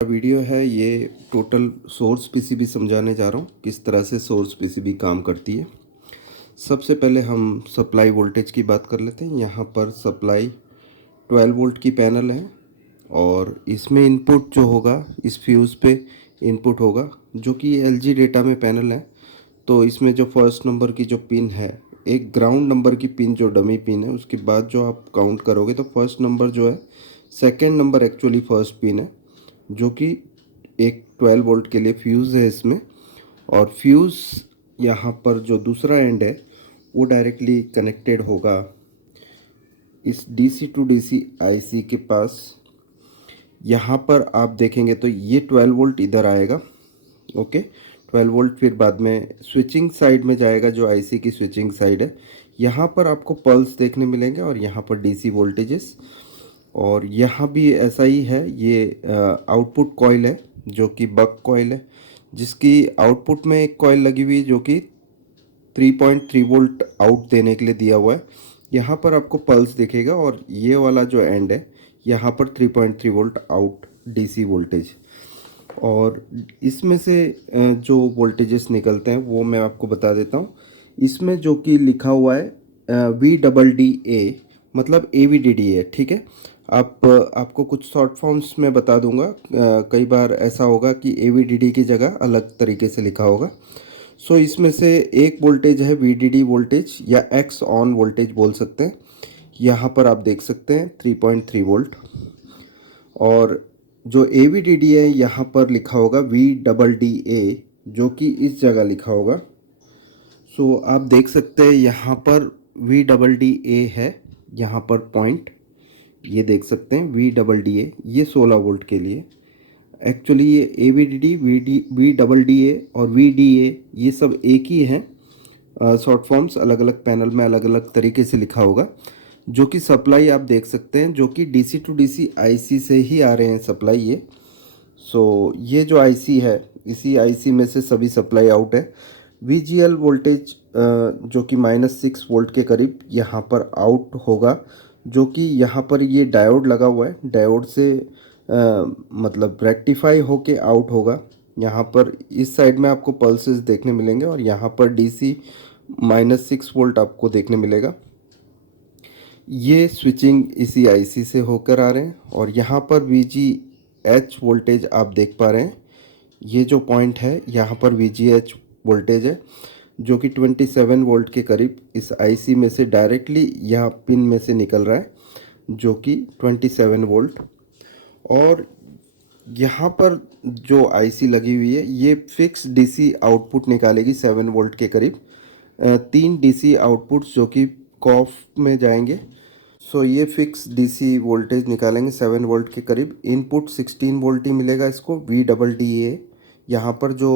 Video है ये total source PCB समझाने जा रहा हूँ किस तरह से सोर्स पीसीबी काम करती है। सबसे पहले हम सप्लाई वोल्टेज की बात कर लेते हैं। यहाँ पर सप्लाई 12 वोल्ट की पैनल है और इसमें इनपुट जो होगा इस फ्यूज़ पे इनपुट होगा जो कि एलजी डेटा में पैनल है। तो इसमें जो फर्स्ट नंबर की जो पिन है, एक ग्राउंड नंबर की पिन जो डमी पिन है, उसके बाद जो आप काउंट करोगे तो फर्स्ट नंबर जो है second number actually first pin है जो कि एक 12 वोल्ट के लिए फ्यूज़ है इसमें। और फ्यूज़ यहाँ पर जो दूसरा एंड है वो डायरेक्टली कनेक्टेड होगा इस डीसी टू डीसी आईसी के पास। यहाँ पर आप देखेंगे तो ये 12 वोल्ट इधर आएगा, ओके। 12 वोल्ट फिर बाद में स्विचिंग साइड में जाएगा जो आईसी की स्विचिंग साइड है। यहाँ पर आपको पल्स देखने मिलेंगे और यहाँ पर डीसी वोल्टेजेस। और यहाँ भी ऐसा ही है, ये आउटपुट कॉइल है जो कि बक कॉइल है जिसकी आउटपुट में एक कॉइल लगी हुई है जो कि 3.3 वोल्ट आउट देने के लिए दिया हुआ है। यहाँ पर आपको पल्स दिखेगा और ये वाला जो एंड है यहाँ पर 3.3 वोल्ट आउट डीसी वोल्टेज। और इसमें से जो वोल्टेजेस निकलते हैं वो मैं आपको बता देता हूँ। इसमें जो कि लिखा हुआ है VDDA मतलब AVDDA, ठीक है। आपको कुछ शॉर्ट फॉर्म्स में बता दूंगा। कई बार ऐसा होगा कि AVDD की जगह अलग तरीके से लिखा होगा। सो इसमें से एक वोल्टेज है VDD वोल्टेज या एक्स ऑन वोल्टेज बोल सकते हैं। यहाँ पर आप देख सकते हैं 3.3 वोल्ट। और जो AVDD है यहाँ पर लिखा होगा VDDA जो कि इस जगह लिखा होगा। सो आप देख सकते हैं यहाँ पर VDDA है, यहाँ पर पॉइंट ये देख सकते हैं VDDA, ये 16 वोल्ट के लिए। एक्चुअली ये AVDD VDDA और VDA ये सब एक ही हैं। शॉर्ट फॉर्म्स अलग अलग पैनल में अलग अलग तरीके से लिखा होगा। जो कि सप्लाई आप देख सकते हैं जो कि डीसी टू डीसी आईसी से ही आ रहे हैं सप्लाई ये। सो ये जो आईसी है इसी आईसी में से सभी सप्लाई आउट है। VGL वोल्टेज जो कि -6 वोल्ट के करीब यहाँ पर आउट होगा जो कि यहाँ पर ये डायोड लगा हुआ है, डायोड से मतलब रेक्टिफाई होके आउट होगा। यहाँ पर इस साइड में आपको पल्सेस देखने मिलेंगे और यहाँ पर डीसी -6 वोल्ट आपको देखने मिलेगा। ये स्विचिंग इसी आईसी से होकर आ रहे हैं और यहाँ पर VGH वोल्टेज आप देख पा रहे हैं। ये जो पॉइंट है यहाँ पर VGH वोल्टेज है जो कि 27 वोल्ट के करीब इस आईसी में से डायरेक्टली यहाँ पिन में से निकल रहा है जो कि 27 वोल्ट। और यहाँ पर जो आईसी लगी हुई है ये फिक्स डीसी आउटपुट निकालेगी 7 वोल्ट के करीब। 3 डीसी आउटपुट्स जो कि कॉफ में जाएंगे। सो ये फिक्स डीसी वोल्टेज निकालेंगे 7 वोल्ट के करीब। इनपुट 16 वोल्ट ही मिलेगा इसको VDDA। यहाँ पर जो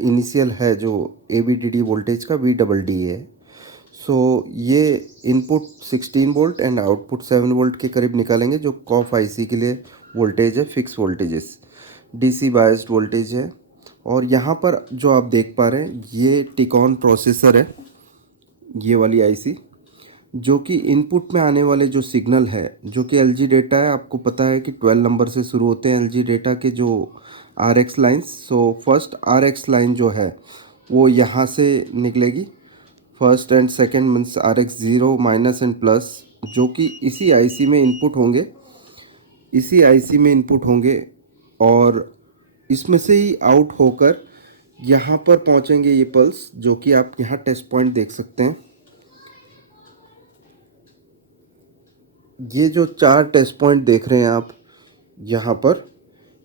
इनिशियल है जो AVDD वोल्टेज का VDDA है। सो ये input 16 volt and output 7 volt के करीब निकालेंगे जो कॉफ आईसी के लिए वोल्टेज है, fix voltages DC biased voltage है। और यहाँ पर जो आप देख पा रहे हैं ये टिकॉन प्रोसेसर है, ये वाली आईसी जो कि इनपुट में आने वाले जो सिग्नल है जो कि एलजी डेटा है। आपको पता है कि 12 नंबर से शुरू होते हैं एलजी डेटा के जो RX lines. So first RX line जो है वो यहाँ से निकलेगी, first and second means RX 0 minus and plus जो कि इसी आईसी में इनपुट होंगे, इसी आईसी में इनपुट होंगे। और इसमें से ही आउट होकर यहाँ पर पहुँचेंगे ये पल्स जो कि आप यहाँ टेस्ट पॉइंट देख सकते हैं। ये जो 4 टेस्ट पॉइंट देख रहे हैं आप यहाँ पर,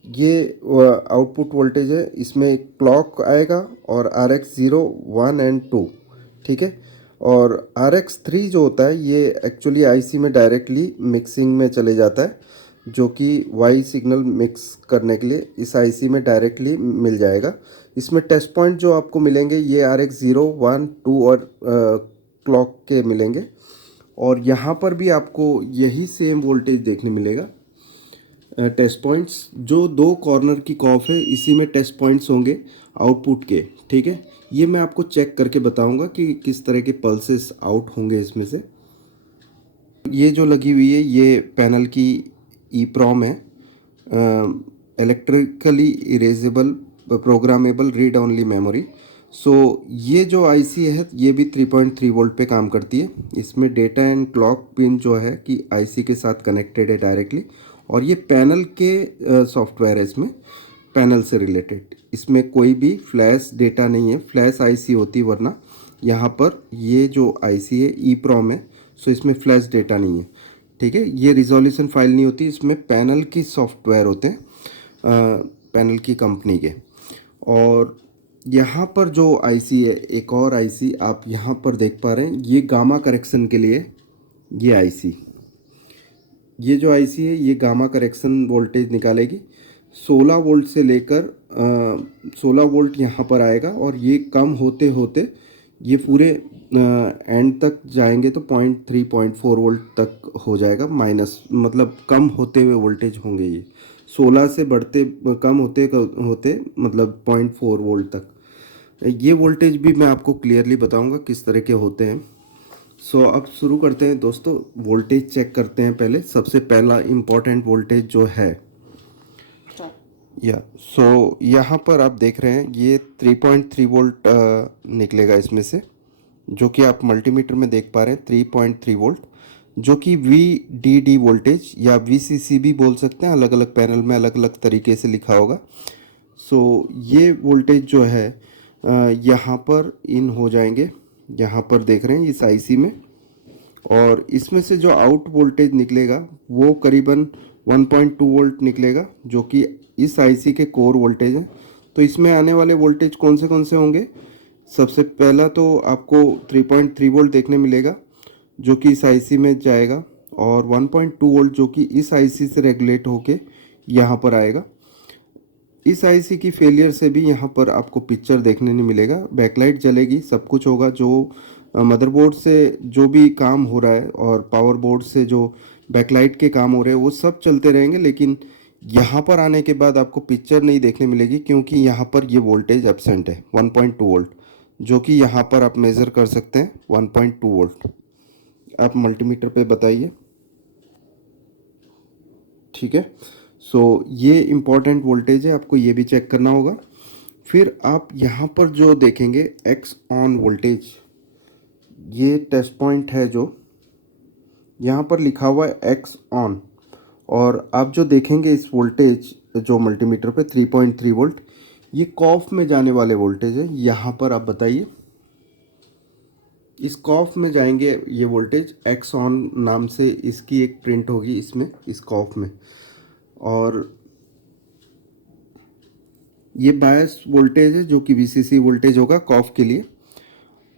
ये आउटपुट वोल्टेज है। इसमें क्लॉक आएगा और RX 0 1 एंड 2, ठीक है। और RX 3 जो होता है ये एक्चुअली आईसी में डायरेक्टली मिक्सिंग में चले जाता है जो कि वाई सिग्नल मिक्स करने के लिए इस आईसी में डायरेक्टली मिल जाएगा। इसमें टेस्ट पॉइंट जो आपको मिलेंगे ये RX 0 1 2 और क्लॉक के मिलेंगे। और यहाँ पर भी आपको यही सेम वोल्टेज देखने मिलेगा। टेस्ट पॉइंट्स जो दो कॉर्नर की कॉफ है इसी में टेस्ट पॉइंट्स होंगे आउटपुट के, ठीक है। ये मैं आपको चेक करके बताऊंगा कि किस तरह के पल्सेस आउट होंगे इसमें से। ये जो लगी हुई है ये पैनल की EEPROM है। Electrically erasable programmable read only memory. So ये जो आईसी है ये भी 3.3 वोल्ट पे काम करती है। इसमें डेटा एंड क्लॉक पिन जो है कि आईसी के साथ कनेक्टेड है डायरेक्टली, और ये पैनल के सॉफ्टवेयर है इसमें, पैनल से रिलेटेड। इसमें कोई भी फ्लैश डेटा नहीं है, फ्लैश आईसी होती वरना यहाँ पर ये जो आईसी है ई प्रॉम है, सो इसमें फ्लैश डेटा नहीं है। ठीक है, ये रिजोल्यूशन फाइल नहीं होती, इसमें पैनल की सॉफ्टवेयर होते हैं, पैनल की कंपनी के। और यहाँ पर जो आईसी है, एक और आईसी आप यहाँ पर देख पा रहे हैं, ये गामा करेक्शन के लिए ये आईसी, ये जो आईसी है ये गामा करेक्शन वोल्टेज निकालेगी। 16 वोल्ट से लेकर 16 वोल्ट यहाँ पर आएगा, और ये कम होते होते ये पूरे एंड तक जाएंगे तो 0.3 0.4 वोल्ट तक हो जाएगा माइनस, मतलब कम होते हुए वोल्टेज होंगे ये। 16 से बढ़ते कम होते होते मतलब 0.4 वोल्ट तक। ये वोल्टेज भी मैं आपको क्लियरली बताऊंगा किस तरह के होते हैं। सो अब शुरू करते हैं दोस्तों, वोल्टेज चेक करते हैं। पहले सबसे पहला इम्पोर्टेंट वोल्टेज जो है सो यहाँ पर आप देख रहे हैं ये 3.3 वोल्ट निकलेगा इसमें से, जो कि आप मल्टीमीटर में देख पा रहे हैं 3.3 वोल्ट, जो कि VDD वोल्टेज या VCC भी बोल सकते हैं, अलग अलग पैनल में अलग अलग तरीके से लिखा होगा। सो ये वोल्टेज जो है यहाँ पर इन हो जाएंगे, यहाँ पर देख रहे हैं इस आईसी में, और इसमें से जो आउट वोल्टेज निकलेगा वो करीबन 1.2 वोल्ट निकलेगा, जो कि इस आईसी के कोर वोल्टेज है। तो इसमें आने वाले वोल्टेज कौन से होंगे? सबसे पहला तो आपको 3.3 वोल्ट देखने मिलेगा जो कि इस आईसी में जाएगा, और 1.2 वोल्ट जो कि इस आईसी से रेगुलेट होके यहाँ पर आएगा। इस आईसी की फेलियर से भी यहाँ पर आपको पिक्चर देखने नहीं मिलेगा, बैकलाइट जलेगी, सब कुछ होगा। जो मदरबोर्ड से जो भी काम हो रहा है और पावर बोर्ड से जो बैकलाइट के काम हो रहे हैं वो सब चलते रहेंगे, लेकिन यहाँ पर आने के बाद आपको पिक्चर नहीं देखने मिलेगी, क्योंकि यहाँ पर ये वोल्टेज एब्सेंट है 1.2 वोल्ट, जो कि यहाँ पर आप मेज़र कर सकते हैं 1.2 वोल्ट। आप मल्टीमीटर पे बताइए। ठीक है, सो ये इम्पॉर्टेंट वोल्टेज है, आपको ये भी चेक करना होगा। फिर आप यहाँ पर जो देखेंगे एक्स ऑन वोल्टेज, ये टेस्ट पॉइंट है जो यहाँ पर लिखा हुआ है एक्स ऑन, और आप जो देखेंगे इस वोल्टेज जो मल्टीमीटर पे 3.3 वोल्ट, ये कॉफ में जाने वाले वोल्टेज है। यहाँ पर आप बताइए, इस कॉफ में जाएंगे ये वोल्टेज, एक्स ऑन नाम से इसकी एक प्रिंट होगी इसमें, इस कॉफ में। और ये बायस वोल्टेज है जो कि VCC वोल्टेज होगा कॉफ के लिए।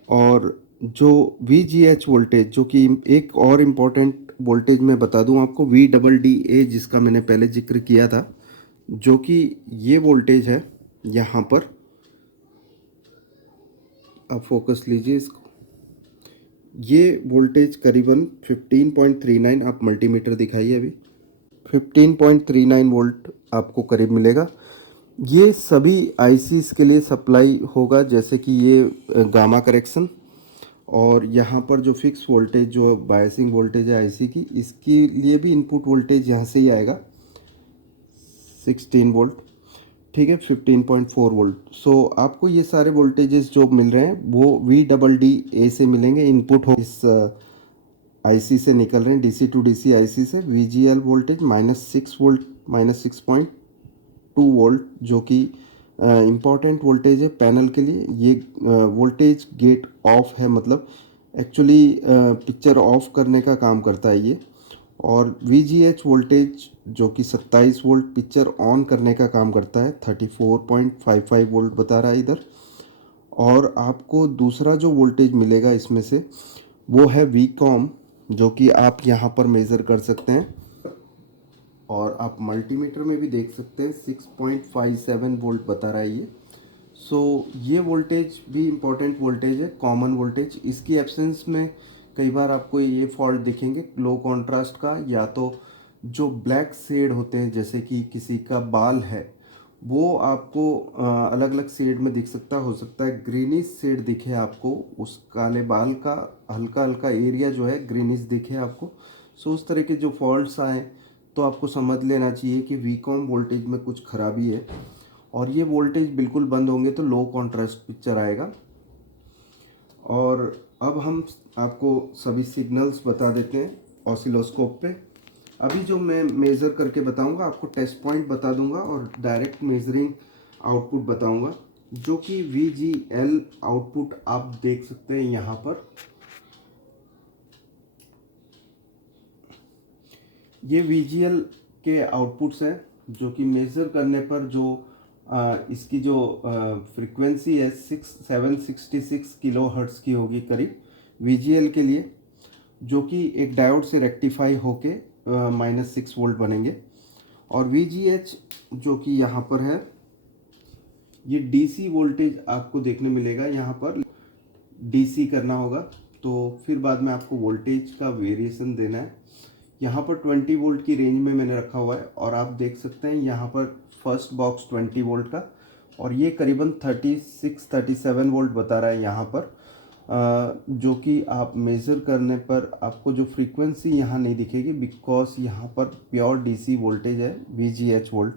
और जो VGH वोल्टेज, जो कि एक और इम्पोर्टेंट वोल्टेज मैं बता दूं आपको, VDDA, जिसका मैंने पहले जिक्र किया था, जो कि ये वोल्टेज है यहाँ पर, आप फोकस लीजिए इसको। ये वोल्टेज करीबन 15.39, आप मल्टीमीटर दिखाइए अभी, 15.39 वोल्ट आपको करीब मिलेगा। ये सभी आईसीस के लिए सप्लाई होगा, जैसे कि ये गामा करेक्शन, और यहाँ पर जो फिक्स वोल्टेज जो बायसिंग वोल्टेज है आईसी की, इसके लिए भी इनपुट वोल्टेज यहाँ से ही आएगा 16 वोल्ट। ठीक है, 15.4 वोल्ट। सो आपको ये सारे वोल्टेजेस जो मिल रहे हैं वो VDDA से मिलेंगे, इनपुट हो इस आईसी से निकल रहे हैं, DC टू DC आईसी से। VGL वोल्टेज -6 वोल्ट, -6.2 वोल्ट, जो कि इम्पॉर्टेंट वोल्टेज है पैनल के लिए। ये वोल्टेज गेट ऑफ है, मतलब एक्चुअली पिक्चर ऑफ करने का काम करता है ये। और VGH वोल्टेज जो कि 27 वोल्ट पिक्चर ऑन करने का काम करता है, 34.55 वोल्ट बता रहा है इधर। और आपको दूसरा जो वोल्टेज मिलेगा इसमें से वो है VCOM, जो कि आप यहाँ पर मेज़र कर सकते हैं, और आप मल्टीमीटर में भी देख सकते हैं 6.57 वोल्ट बता रहा है ये। सो ये वोल्टेज भी इम्पोर्टेंट वोल्टेज है, कॉमन वोल्टेज। इसकी एब्सेंस में कई बार आपको ये फॉल्ट दिखेंगे लो कॉन्ट्रास्ट का, या तो जो ब्लैक शेड होते हैं, जैसे कि किसी का बाल है वो आपको अलग अलग शेड में दिख सकता, हो सकता है ग्रीनिश शेड दिखे आपको, उस काले बाल का हल्का हल्का एरिया जो है ग्रीनिश दिखे आपको। सो उस तरह के जो फॉल्ट्स आए तो आपको समझ लेना चाहिए कि वीकॉम वोल्टेज में कुछ खराबी है और ये वोल्टेज बिल्कुल बंद होंगे तो लो कॉन्ट्रास्ट पिक्चर आएगा। और अब हम आपको सभी सिग्नल्स बता देते हैं ऑसिलोस्कोप पे। अभी जो मैं मेज़र करके बताऊंगा, आपको टेस्ट पॉइंट बता दूंगा और डायरेक्ट मेजरिंग आउटपुट बताऊंगा, जो कि VGL आउटपुट आप देख सकते हैं यहाँ पर। ये VGL के आउटपुट्स हैं जो कि मेज़र करने पर जो इसकी जो फ्रीक्वेंसी है 766 किलो हर्ट्ज़ की होगी करीब VGL के लिए, जो कि एक डायोड से रेक्टिफाई होके -6 वोल्ट बनेंगे। और VGH जो कि यहाँ पर है, ये DC वोल्टेज आपको देखने मिलेगा। यहाँ पर DC करना होगा तो फिर बाद में आपको वोल्टेज का वेरिएशन देना है। यहाँ पर 20 वोल्ट की रेंज में मैंने रखा हुआ है और आप देख सकते हैं यहाँ पर फर्स्ट बॉक्स 20 वोल्ट का, और ये करीबन 36-37 वोल्ट बता रहा है यहाँ पर, जो कि आप मेज़र करने पर आपको जो फ्रीक्वेंसी यहाँ नहीं दिखेगी, बिकॉज यहाँ पर प्योर DC वोल्टेज है VGH वोल्ट,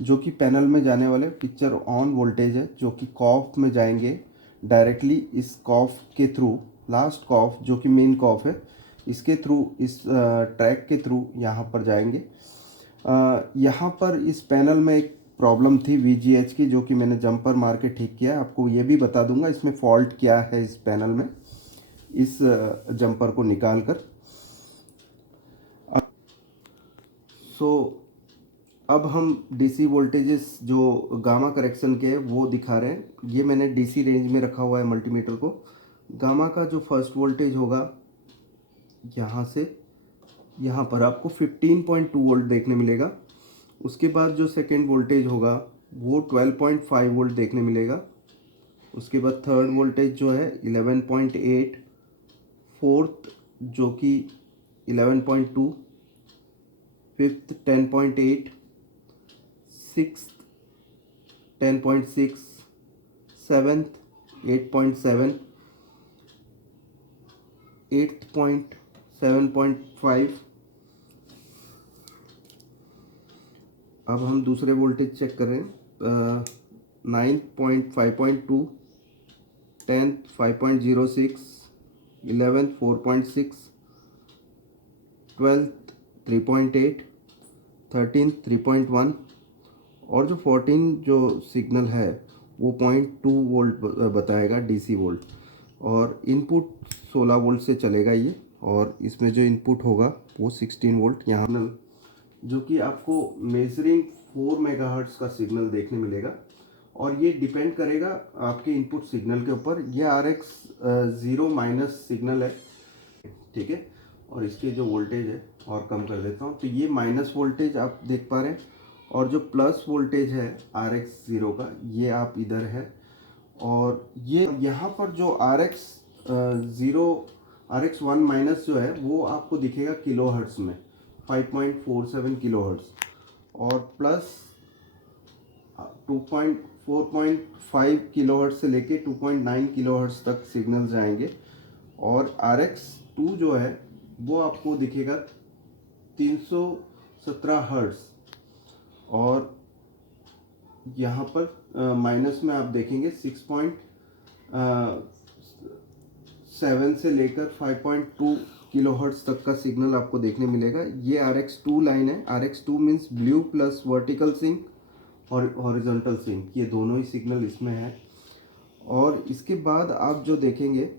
जो कि पैनल में जाने वाले पिक्चर ऑन वोल्टेज है, जो कि कॉफ में जाएंगे डायरेक्टली। इस कॉफ के थ्रू, लास्ट कॉफ जो कि मेन कॉफ है, इसके थ्रू, इस ट्रैक के थ्रू यहाँ पर जाएंगे। यहाँ पर इस पैनल में एक प्रॉब्लम थी VGH की, जो कि मैंने जंपर मार के ठीक किया। आपको ये भी बता दूंगा इसमें फॉल्ट क्या है इस पैनल में, इस जंपर को निकाल कर। अब हम DC वोल्टेजेस जो गामा करेक्शन के हैं वो दिखा रहे हैं। ये मैंने DC रेंज में रखा हुआ है मल्टीमीटर को। गामा का जो फर्स्ट वोल्टेज होगा यहाँ से यहाँ पर आपको 15.2 वोल्ट देखने मिलेगा। उसके बाद जो सेकेंड वोल्टेज होगा वो 12.5 वोल्ट देखने मिलेगा। उसके बाद थर्ड वोल्टेज जो है 11.8, फोर्थ जो कि 11.2, fifth 10.8, sixth 10.6, seventh 8.7, eighth point 7.5। अब हम दूसरे वोल्टेज चेक कर रहे हैं। 9.5.2, 10th 5.06, 11th 4.6, 12th 3.8, 13th 3.1 और जो 14 जो सिग्नल है वो 0.2 वोल्ट बताएगा DC वोल्ट। और इनपुट 16 वोल्ट से चलेगा ये, और इसमें जो इनपुट होगा वो 16 वोल्ट यहाँ, जो कि आपको मेजरिंग 4 मेगाहर्ट्ज़ का सिग्नल देखने मिलेगा। और ये डिपेंड करेगा आपके इनपुट सिग्नल के ऊपर। ये RX 0 माइनस सिग्नल है, ठीक है। और इसके जो वोल्टेज है और कम कर देता हूँ, तो ये माइनस वोल्टेज आप देख पा रहे हैं, और जो प्लस वोल्टेज है RX 0 का, ये आप इधर है। और ये यहाँ पर जो RX 0, RX 1 माइनस जो है वो आपको दिखेगा किलो हर्ट्ज़ में, 5.47 किलो हर्ट्ज़, और प्लस 4.5 किलो हर्ट्ज़ से लेके 2.9 किलो हर्ट्ज़ तक सिग्नल जाएंगे। और RX 2 जो है वो आपको दिखेगा 317 हर्ट्ज़, और यहाँ पर माइनस में आप देखेंगे 6.7 से लेकर 5.2 किलो हर्ट्ज़ तक का सिग्नल आपको देखने मिलेगा। ये RX 2 लाइन है। RX 2 means blue plus vertical sync और हॉरिजॉन्टल सिंक, ये दोनों ही सिग्नल इसमें है। और इसके बाद आप जो देखेंगे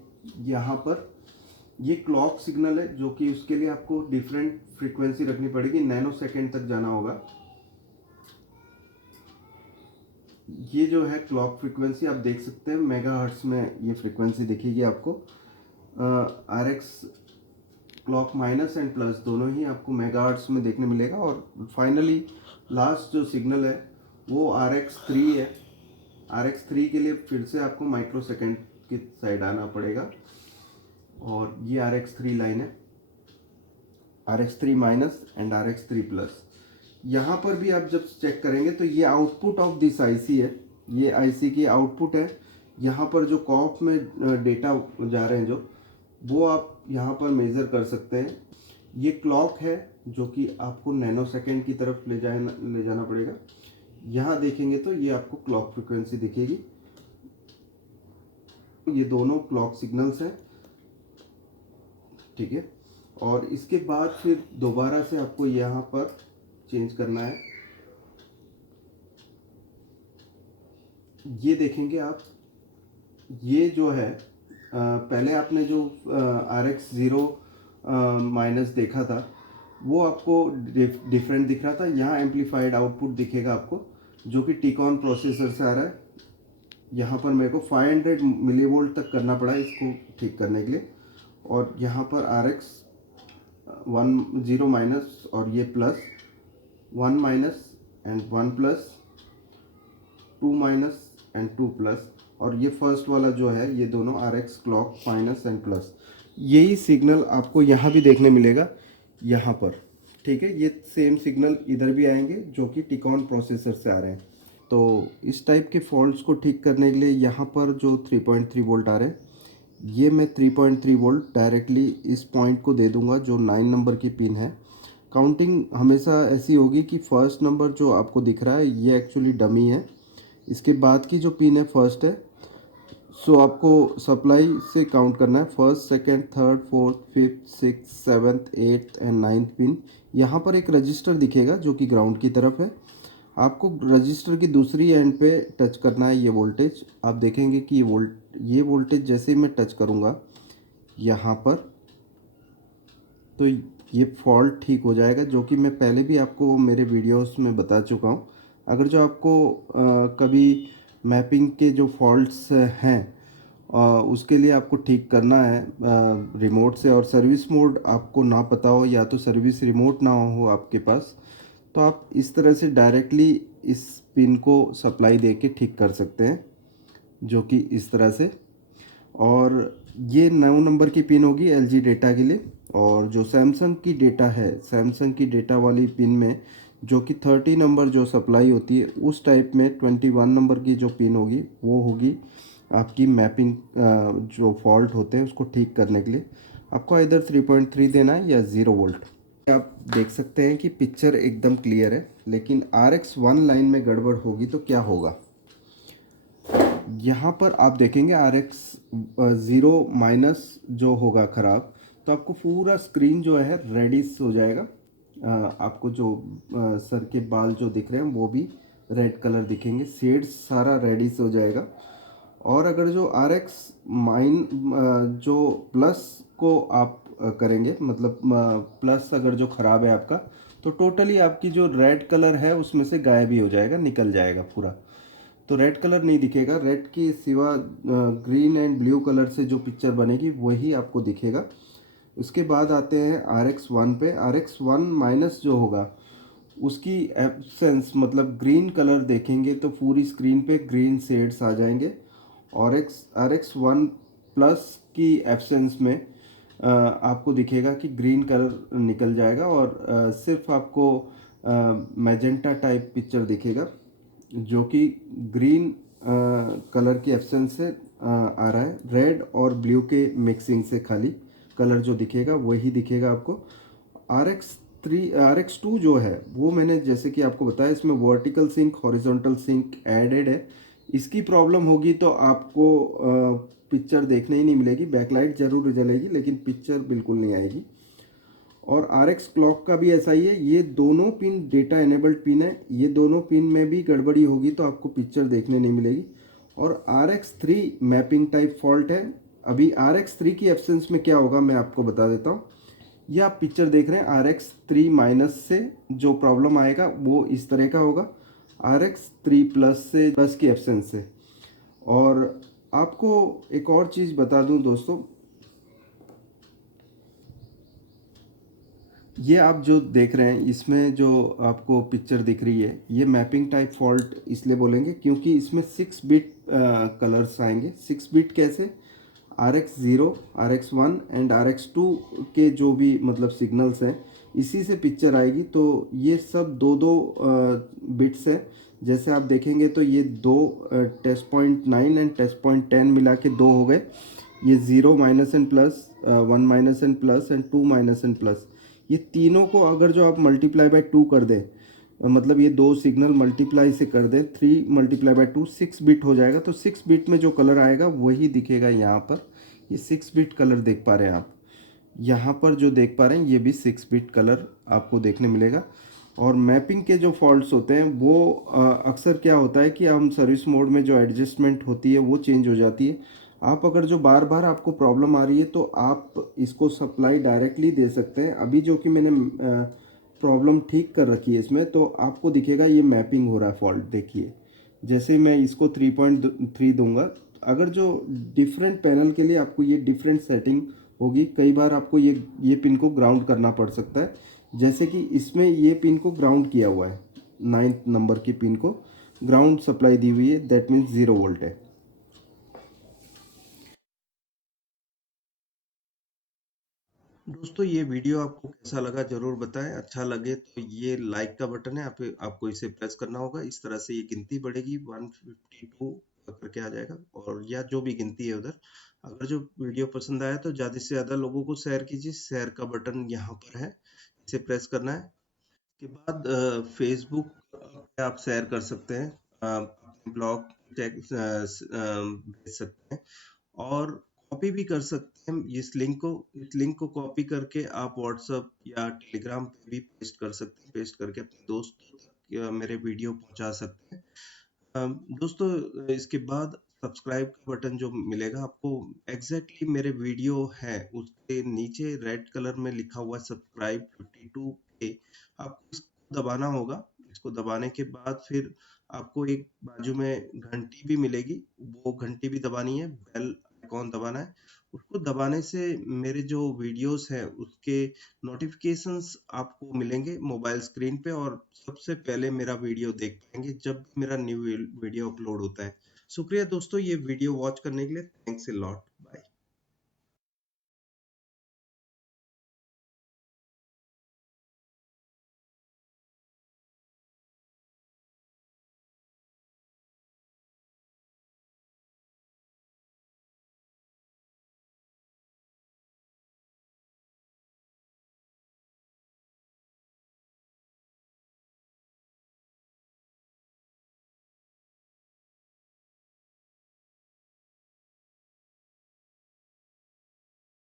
यहाँ पर ये क्लॉक सिग्नल है, जो कि उसके लिए आपको डिफरेंट फ्रीक्वेंसी रखनी पड़ेगी, नैनो सेकेंड तक जाना होगा। ये जो है क्लॉक फ्रीक्वेंसी आप देख सकते हैं, मेगाहर्ट्ज़ में ये फ्रीक्वेंसी दिखेगी आपको। RX clock minus and plus दोनों ही आपको मेगाहर्ट्ज़ में देखने मिलेगा। और फाइनली लास्ट जो सिग्नल है वो RX 3 है। RX 3 के लिए फिर से आपको माइक्रो सेकेंड की साइड आना पड़ेगा, और ये RX 3 लाइन है, RX 3 minus and RX 3 plus. यहाँ पर भी आप जब चेक करेंगे तो ये आउटपुट ऑफ दिस IC है, ये IC की आउटपुट है। यहाँ पर जो कॉफ में डेटा जा रहे हैं जो, वो आप यहाँ पर मेज़र कर सकते हैं। ये क्लॉक है, जो कि आपको नैनो सेकेंड की तरफ ले जाना पड़ेगा। यहाँ देखेंगे तो ये आपको क्लॉक फ्रिक्वेंसी दिखेगी। ये दोनों क्लॉक सिग्नल्स हैं, ठीक है। और इसके बाद फिर दोबारा से आपको यहाँ पर चेंज करना है। ये देखेंगे आप, ये जो है पहले आपने जो RX0 माइनस देखा था वो आपको डिफरेंट दिख रहा था। यहाँ एम्पलीफाइड आउटपुट दिखेगा आपको, जो कि टीकॉन प्रोसेसर से आ रहा है। यहाँ पर मेरे को 500 मिलीवोल्ट तक करना पड़ा इसको ठीक करने के लिए। और यहाँ पर RX10 माइनस और ये plus, 1 minus and 1 plus, 2 minus and 2 plus, और ये फर्स्ट वाला जो है ये दोनों RX clock minus and plus. यही सिग्नल आपको यहाँ भी देखने मिलेगा, यहाँ पर, ठीक है। ये सेम सिग्नल इधर भी आएंगे जो कि टिकॉन प्रोसेसर से आ रहे हैं। तो इस टाइप के फॉल्ट्स को ठीक करने के लिए यहाँ पर जो 3.3 वोल्ट आ रहे हैं, ये मैं 3.3 वोल्ट डायरेक्टली इस पॉइंट को दे दूंगा जो 9 नंबर की पिन है। काउंटिंग हमेशा ऐसी होगी कि फर्स्ट नंबर जो आपको दिख रहा है ये एक्चुअली डमी है, इसके बाद की जो पिन है फर्स्ट है। सो आपको सप्लाई से काउंट करना है, first, second, third, fourth, fifth, six, seventh, eighth and ninth pin. यहाँ पर एक रजिस्टर दिखेगा जो कि ग्राउंड की तरफ है। आपको रजिस्टर की दूसरी एंड पे टच करना है ये वोल्टेज। आप देखेंगे कि ये वोल्टेज जैसे ही मैं टच करूँगा यहाँ पर, तो ये फॉल्ट ठीक हो जाएगा, जो कि मैं पहले भी आपको मेरे वीडियोस में बता चुका हूँ। अगर जो आपको कभी मैपिंग के जो फॉल्ट्स हैं उसके लिए आपको ठीक करना है रिमोट से, और सर्विस मोड आपको ना पता हो या तो सर्विस रिमोट ना हो आपके पास, तो आप इस तरह से डायरेक्टली इस पिन को सप्लाई दे के ठीक कर सकते हैं, जो कि इस तरह से। और ये 9 नंबर की पिन होगी LG डेटा के लिए। और जो सैमसंग की डेटा है, सैमसंग की डेटा वाली पिन में जो कि 30 नंबर जो सप्लाई होती है, उस टाइप में 21 नंबर की जो पिन होगी वो होगी आपकी मैपिंग जो फॉल्ट होते हैं उसको ठीक करने के लिए। आपको इधर 3.3 देना है या 0 वोल्ट। आप देख सकते हैं कि पिक्चर एकदम क्लियर है, लेकिन RX1 लाइन में गड़बड़ होगी तो क्या होगा। यहाँ पर आप देखेंगे RX0 माइनस जो होगा ख़राब, तो आपको पूरा स्क्रीन जो है रेडिश हो जाएगा। आपको जो सर के बाल जो दिख रहे हैं वो भी रेड कलर दिखेंगे, शेड्स सारा रेडिश हो जाएगा। और अगर जो RX जो प्लस को आप करेंगे, मतलब प्लस अगर जो ख़राब है आपका, तो टोटली आपकी जो रेड कलर है उसमें से गायब ही हो जाएगा, निकल जाएगा पूरा। तो रेड कलर नहीं दिखेगा, रेड के सिवा ग्रीन एंड ब्लू कलर से जो पिक्चर बनेगी वही आपको दिखेगा। उसके बाद आते हैं RX1 पे। RX1 माइनस जो होगा उसकी एब्सेंस, मतलब ग्रीन कलर देखेंगे तो पूरी स्क्रीन पे ग्रीन शेड्स आ जाएंगे। और RX1 प्लस की एब्सेंस में आपको दिखेगा कि ग्रीन कलर निकल जाएगा, और सिर्फ आपको मैजेंटा टाइप पिक्चर दिखेगा, जो कि ग्रीन कलर की एब्सेंस से आ रहा है। रेड और ब्लू के मिक्सिंग से खाली कलर जो दिखेगा वही दिखेगा आपको। RX2 जो है वो मैंने जैसे कि आपको बताया, इसमें vertical sync, horizontal sync added है। इसकी प्रॉब्लम होगी तो आपको पिक्चर देखने ही नहीं मिलेगी, बैकलाइट जरूर जलेगी लेकिन पिक्चर बिल्कुल नहीं आएगी। और RX क्लॉक का भी ऐसा ही है, ये दोनों पिन डेटा एनेबल्ड पिन है, ये दोनों पिन में भी गड़बड़ी होगी तो आपको पिक्चर देखने नहीं मिलेगी। और RX3 मैपिंग टाइप फॉल्ट है। अभी RX3 की एब्सेंस में क्या होगा मैं आपको बता देता हूँ। ये आप पिक्चर देख रहे हैं, RX3 माइनस से जो प्रॉब्लम आएगा वो इस तरह का होगा, RX3 प्लस से, प्लस की एब्सेंस से। और आपको एक और चीज़ बता दूं दोस्तों, ये आप जो देख रहे हैं इसमें जो आपको पिक्चर दिख रही है, ये मैपिंग टाइप फॉल्ट इसलिए बोलेंगे क्योंकि इसमें 6 बिट कलर्स आएंगे। 6 बिट कैसे, RX0, RX1 एंड RX2 के जो भी मतलब सिग्नल्स हैं इसी से पिक्चर आएगी। तो ये सब दो दो बिट्स है। जैसे आप देखेंगे तो ये दो test point 9 and test point 10 मिला के दो हो गए। ये 0 minus and plus, 1 minus and plus and 2 minus and plus, ये तीनों को अगर जो आप मल्टीप्लाई बाय 2 कर दें, मतलब ये दो सिग्नल मल्टीप्लाई से कर दें, 3 मल्टीप्लाई बाय 2 6 बिट हो जाएगा। तो 6 बिट में जो कलर आएगा वही दिखेगा यहाँ पर। ये 6 बिट कलर देख पा रहे हैं आप। यहाँ पर जो देख पा रहे हैं ये भी 6 बिट कलर आपको देखने मिलेगा। और मैपिंग के जो फॉल्ट्स होते हैं वो अक्सर क्या होता है कि हम सर्विस मोड में जो एडजस्टमेंट होती है वो चेंज हो जाती है। आप अगर जो बार बार आपको प्रॉब्लम आ रही है तो आप इसको सप्लाई डायरेक्टली दे सकते हैं। अभी जो कि मैंने प्रॉब्लम ठीक कर रखी है इसमें, तो आपको दिखेगा ये मैपिंग हो रहा है फॉल्ट। देखिए जैसे मैं इसको 3.3 दूंगा, अगर जो डिफरेंट पैनल के लिए आपको ये डिफरेंट सेटिंग होगी। कई बार आपको ये पिन को ग्राउंड करना पड़ सकता है, जैसे कि इसमें ये पिन को ग्राउंड किया हुआ है। 9th नंबर की पिन को ग्राउंड सप्लाई दी हुई है, दैट मीन्स 0 वोल्ट है। दोस्तों ये वीडियो आपको कैसा लगा जरूर बताएं। अच्छा लगे तो ये लाइक का बटन है, आपको इसे प्रेस करना होगा। इस तरह से ये गिनती बढ़ेगी, 152 करके आ जाएगा, और या जो भी गिनती है उधर। अगर जो वीडियो पसंद आया तो ज़्यादा से ज़्यादा लोगों को शेयर कीजिए। शेयर का बटन यहाँ पर है, इसे प्रेस करना है। के बाद फेसबुक पे आप शेयर कर सकते हैं, अपने ब्लॉग टैग भेज सकते हैं, और कॉपी भी कर सकते हैं इस लिंक को कॉपी करके आप व्हाट्सएप या टेलीग्राम पे भी पेस्ट कर सकते हैं। पेस्ट करके अपने दोस्तों तक मेरे वीडियो पहुंचा सकते हैं। दोस्तों इसके बाद सब्सक्राइब का बटन जो मिलेगा आपको, एग्जैक्टली मेरे वीडियो है उसके नीचे रेड कलर में लिखा हुआ सब्सक्राइब 52K, आपको इसको दबाना होगा। इसको दबाने के बाद फिर आपको एक बाजू में घंटी भी मिलेगी, वो घंटी भी दबानी है, बेल आइकॉन दबाना है। उसको दबाने से मेरे जो वीडियोस हैं उसके नोटिफिकेशंस आपको मिलेंगे मोबाइल स्क्रीन पे, और सबसे पहले मेरा वीडियो देख पाएंगे जब मेरा न्यू वीडियो अपलोड होता है। शुक्रिया दोस्तों ये वीडियो वॉच करने के लिए, थैंक्स अ लॉट।